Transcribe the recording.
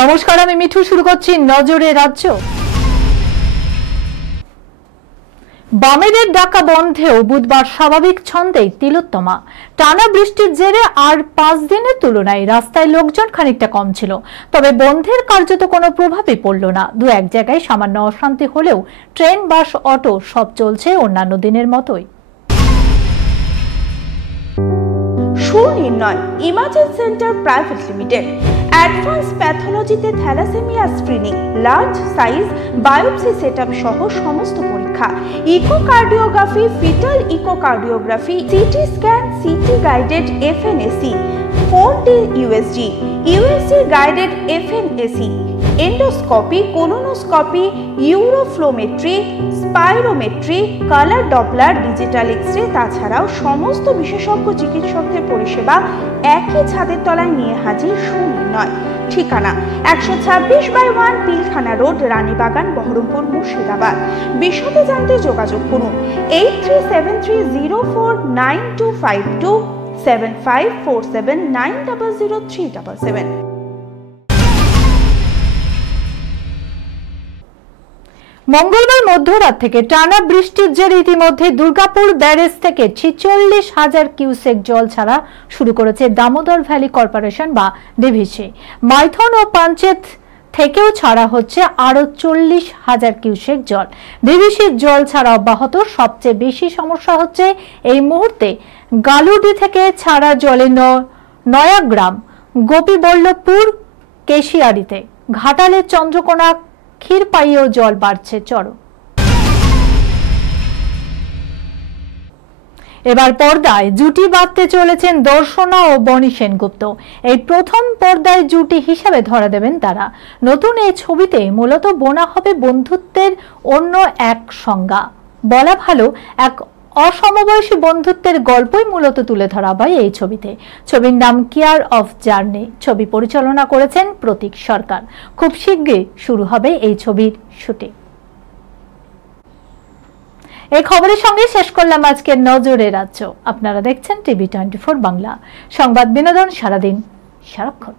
নমস্কার, আমি মিঠু। শুরু করছি নজরে রাজ্য। বামেদের ডাকা বন্ধেও বুধবার স্বাভাবিক ছন্দেই তিলোত্তমা। টানা বৃষ্টির জেরে আর 5 দিনের তুলনায় রাস্তায় লোকজন খানিকটা কম ছিল, তবে বন্ধের কার্যত কোনো প্রভাবই পড়ল না। দু এক জায়গায় সামান্য অশান্তি হলেও ট্রেন, বাস, অটো সব চলছে অন্যান্য দিনের মতোই। Sunirnoy Imagen centre private limited advance প্যাথোলজিতে thalassemia screening, large size biopsy setup সহ সমস্ত পরীক্ষা, echocardiography, fetal echocardiography, CT scan, CT guided FNAC, 4D USG, USG guided FNAC, endoscopy, colonoscopy, uroflowmetry, spirometry, colour Doppler, digital X-ray, তাছাড়াও সমস্ত বিশেষজ্ঞ চিকিৎসকদের পরিষেবা একই ছাদের তলায় নিয়ে হাজির সুনির্ণয়। ঠিকানা 126/1 পিলখানা রোড, রানীবাগান, বহরমপুর, মুর্শিদাবাদ। বিশদে জানতে যোগাযোগ করুন 8373049252 7547900377। মঙ্গলবার মধ্যরাত থেকে টানা বৃষ্টির জেরে ইতিমধ্যে দুর্গাপুর ব্যারেজ থেকে 46,000 কিউসেক জল ছাড়া শুরু করেছে দামোদর ভ্যালি কর্পোরেশন বা ডিভিসি। মাইথন ও পাঞ্চেত থেকেও ছাড়া হচ্ছে আরো 40,000 কিউসেক জল। ডিভিসির জল ছাড়া অব্যাহত। সবচেয়ে বেশি সমস্যা হচ্ছে এই মুহূর্তে গালুডি থেকে ছাড়া জলে নয়াগ্রাম, গোপীবল্লভপুর, কেশিয়ারিতে। ঘাটালের চন্দ্রকোনা, ক্ষীরপাইয়েও জল বাড়ছে চরম। এবার পর্দায় জুটি বাঁধতে চলেছেন দর্শনা ও বনি সেনগুপ্ত। এই প্রথম পর্দায় জুটি হিসাবে ধরা দেবেন তারা। নতুন এই ছবিতে মূলত বোনা হবে বন্ধুত্বের অন্য এক সংজ্ঞা। বলা ভালো, এক অসমবয়সী বন্ধুত্বের গল্পই মূলত তুলে ধরা হয় এই ছবিতে। ছবির নাম কেয়ার অফ জার্নি। ছবি পরিচালনা করেছেন প্রতীক সরকার। খুব শীঘ্রই শুরু হবে এই ছবির শুটিং। এই খবরের সঙ্গে শেষ করলাম আজকের নজরে রাজ্য। আপনারা দেখছেন টিভি 24 বাংলা। সংবাদ বিনোদন সারাদিন সারাক্ষণ।